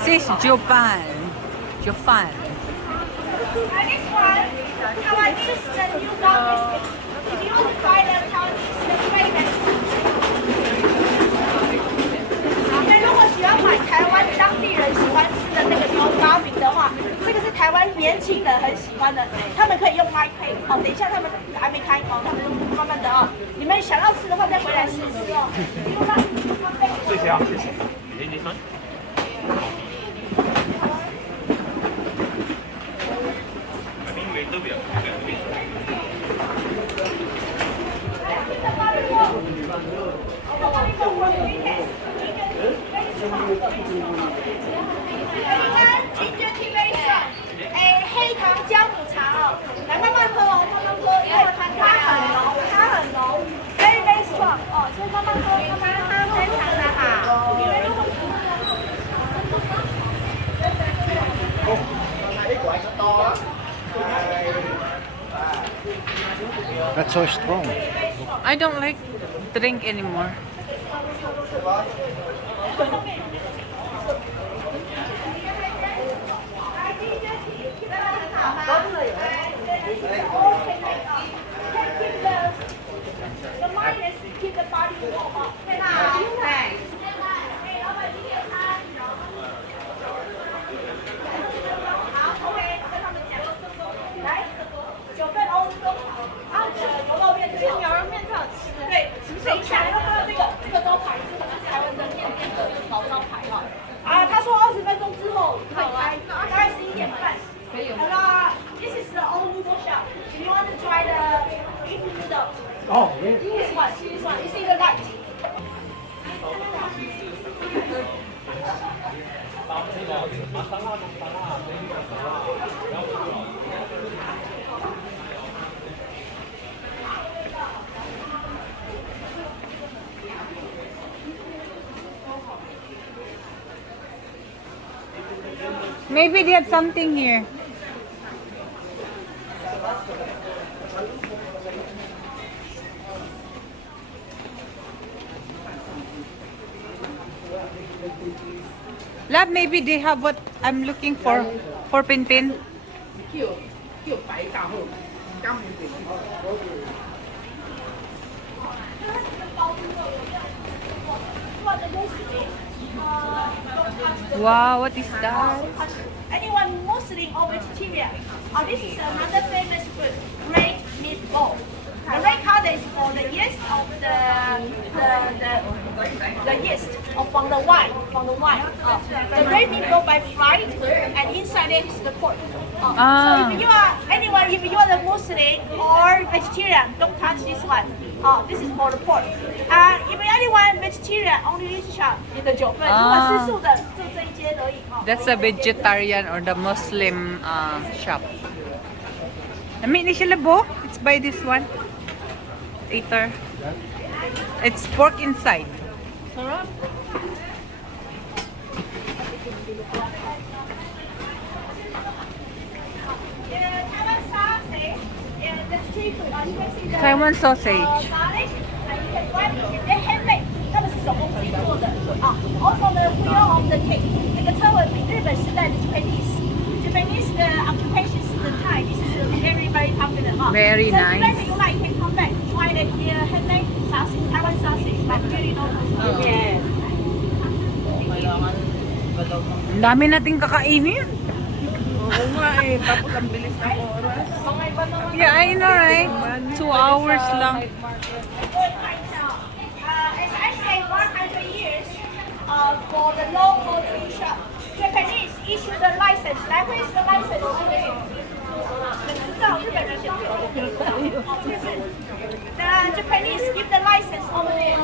This is Japan. Japan. And this one, Taiwanese the new dog biscuit. If you want to try the Taiwanese the famous. 那如果喜欢买台湾当地人喜欢吃的那个牛轧饼的话，这个是台湾年轻人很喜欢的，他们可以用 My Pay 哦。等一下他们还没开哦，他们慢慢的哦。你们想要吃的话再回来试试哦。谢谢啊，谢谢。你说。黑糖姜母茶哦，来慢慢喝哦，慢慢喝，因为它很浓，very very strong 哦，所以慢慢喝，慢慢喝，非常的好。That's so strong. I don't like drink anymore. This is the old noodle shop. If you want to try the Indian noodle, Oh, really? this one. You see the light? Maybe they have something here. Lab, maybe they have what I'm looking for Pinpin. Wow, what is that? Anyone Muslim or vegetarian? This is another famous food, red meatball. The red color is for the yeast of the yeast from the wine. The red meatball by fried, and inside it is the pork. So if you are anyone, if you are the Muslim or vegetarian, don't touch this one. This is for the pork. If anyone vegetarian, only this shop is the 9份。如果吃素的，就这一间而已。That's a vegetarian or the Muslim shop. Nami ni siya labo. It's by this one. Eater. It's pork inside. Sarap. Taiwan sausage. Also the wheel of the cake. 那个车尾饼，日本时代的 Japanese. Japanese the occupation is the Thai. This is very very popular. Very so nice. So if you like, you can come back. Try the handmade sausage, Taiwan sausage, but really local. Yeah. Ang dami nating kakainin. Oo nga eh, tapos ang bilis ng oras. Yeah, I know, right? 2 hours lang. As I say, 100 years for the local tea shop. Japanese issue the license. Like, where is the license? 日本人就有。The Japanese give the license over there.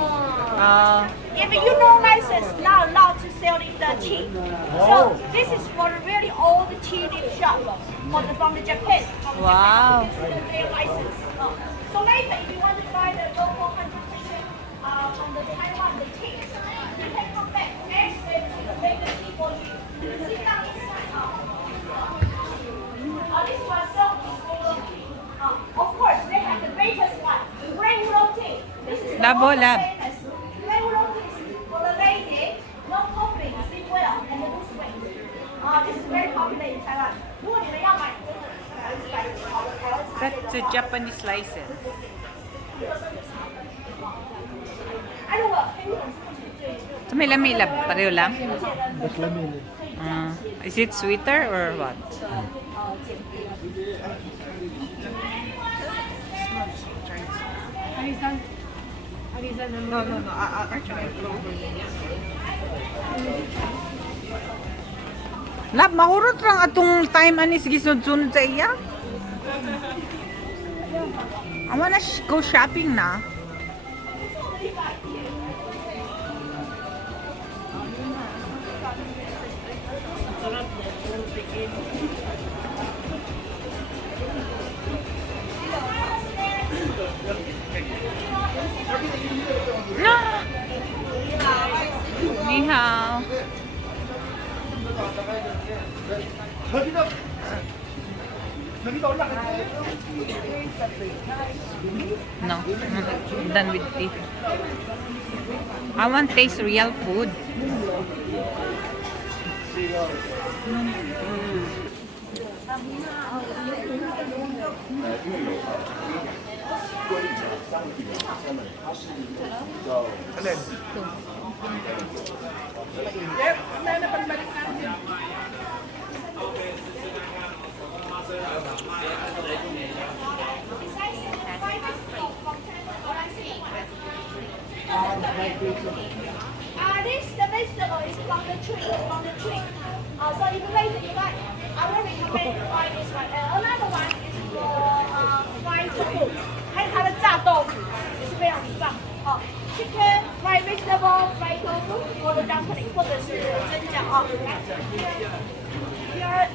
If you no license, not allowed to sell in the tea. So this is for the really old tea leaf shop from the Japan. Wow. This is their license. So later, if you want to buy the local 100% from the Taiwan the tea, you can come back. Next, they will make the tea for you. Sit down inside. This one don't is oolong tea. Of course, they have the greatest one, plain oolong tea. This is the Labo, most lab. famous. Plain oolong tea is for the lady, no coffee, sleep well, and lose weight. made in Taiwan。如果你们要买，That's a Japanese license. 哎，如果 So may lamilab, pareho lang? That's lamini. Is it sweeter or what? No, no, no. I'll try. Lab, mahurot lang atong time ani sige sunod-sunod sa iya. I wanna go shopping na. Ni hao. No, I'm done with tea. I want to taste real food. This the vegetable is from the tree, so if later you like, I will recommend you try this one. Another one is for fried tofu，还有它的炸豆腐也是非常棒。Chicken fried vegetable fried tofu for the dumpling，或者是蒸饺啊。来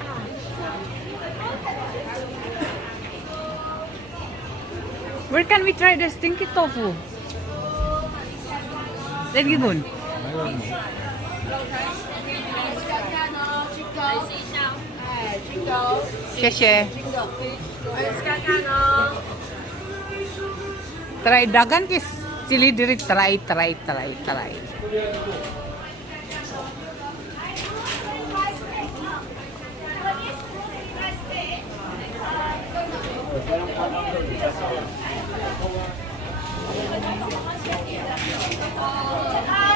，Where can we try the stinky tofu? Let's get one. Sheshe. Try dagan kis chili diri try.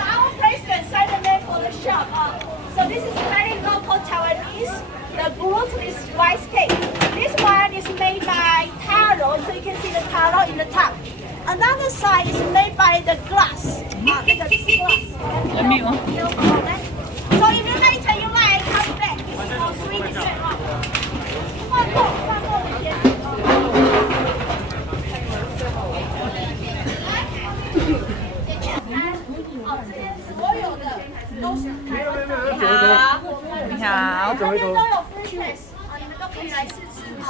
Our president signed the name for the shop. So this is very local Taiwanese, the glutinous rice cake. This one is made by taro, so you can see the taro in the top. Another side is made by the glass. The glass. Yummy, oh. No problem. So if you later you like, come back. This is for sweet dessert. 所有的都是台湾的。你好。这边都有 free taste，你们都可以来试吃哦。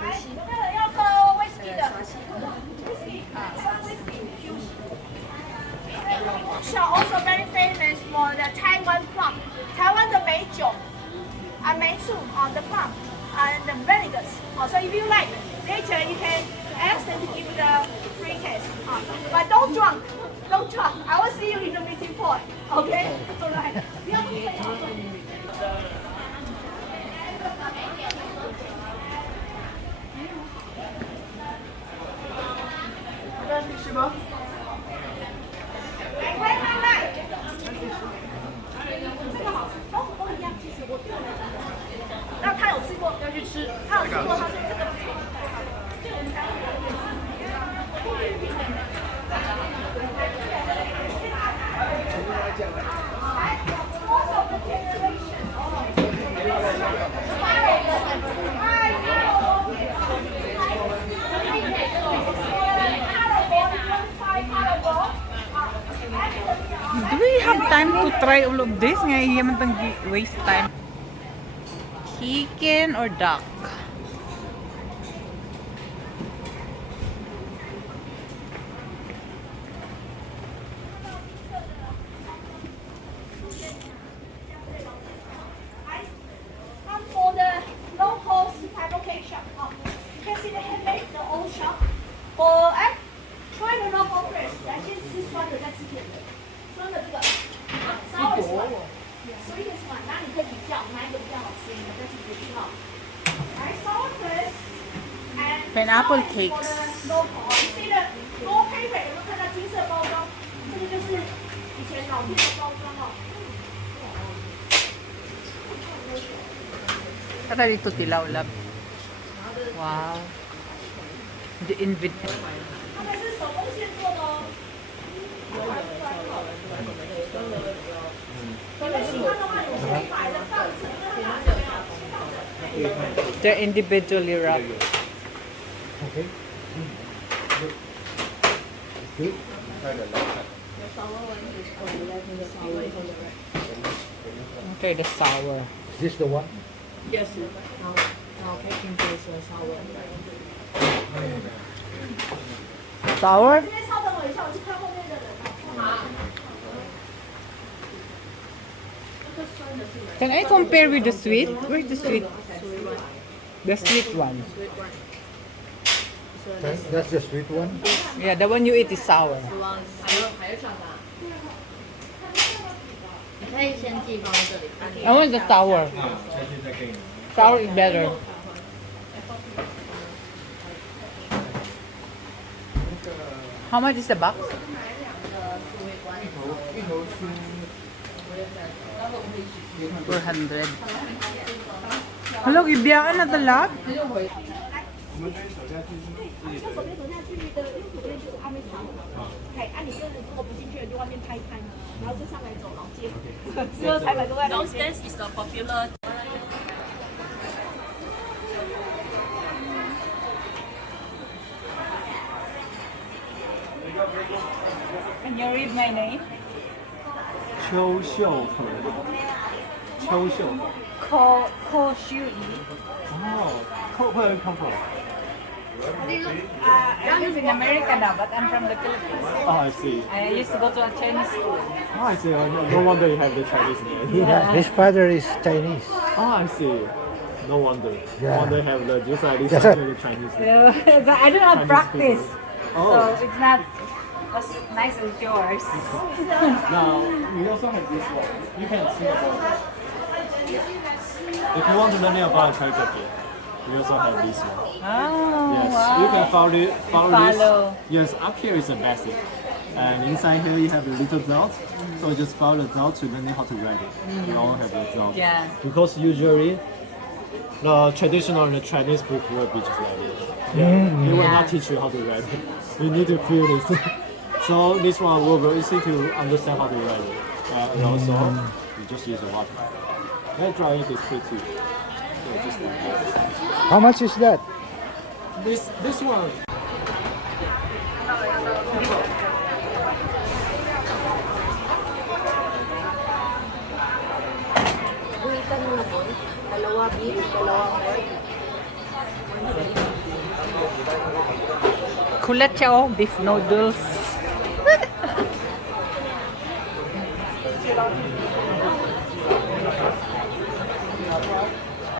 来，有没有人要喝 whisky 的？whisky，酸 whisky。Shop also very famous for the Taiwan plum， 台湾的美酒梅醋the plum and the vinegars. So if you like, later you can ask them to give you the free taste. But don't drunk. Don't drunk. I will see you in the meeting point. Okay? Alright. 不要醉哦。来，这个好吃，都一样。其实我那他有吃过，要去吃。他有吃过，他说这个不错。Do we have time to try all of this? Ngayon man tang waste time. Chicken or duck? For the local fabrication, you can see the handmade, the old shop. For try the local first，来先吃酸的，再吃甜的。酸的这个稍微酸，所以是嘛，那你可以比较哪一个比较好吃，你们再去决定哦。来，sour crust and Pineapple sour cakes. is for the local. You see the gold paper，有没有看到金色包装？这个就是以前老店的包装哦。 Tara dito tilawlab. Wow. The invit. 他们是手工现做的哦。你们喜欢的话，有可以买的放成那个。 They're individually wrapped. Okay. Good. Okay, the sour. Is this the one? Yes. Now packing is sour. Sour? 这边稍等我一下，我去看后面的人哦。 Can I compare with the sweet? Where's the sweet? The sweet one. Okay, that's the sweet one. Yeah, the one you eat is sour. 你可以先寄放在这里。 I want the sour. Sour is better. How much is the box? 400. Hello, ibiyaan na talab? 从左边走下去的右手边就是阿妹茶楼。哎，你这如果不进去，就外面拍一拍，然后就上来走廊街，之后才买都在那边。Downstairs is the popular. Can you read my name? 邱秀和，邱秀。 Ko Shui. 哦，where are you come from? I live in America now, but I'm from the Philippines. Oh, I see. I used to go to a Chinese school. Oh, I see. No wonder you have the Chinese name. Yeah, his father is Chinese. Oh, I see. No wonder. Yeah. No wonder you have the just like this Yes. actually the Chinese name. But I don't have Chinese practice, people. Oh. so it's not as nice as yours. Now we also have this one. You can see about it. If you want to learn about calligraphy, we also have this one. Oh, Yes, wow. you can follow Follow. this. Yes, up here is the basic. And inside here you have the little dot. So just follow the dot to learn how to write it. You all have the dot. Yeah. Because usually the traditional the Chinese book will be just like this. Yeah. They will Yeah. not teach you how to write it. You need to feel this. So this one will be easy to understand how to write it. And also you just use the water. That drawing is pretty. So just like this. How much is that? This one. Buhitan mo na po. Dalawa beef, dalawa pork. Kulat siya oh, beef noodles.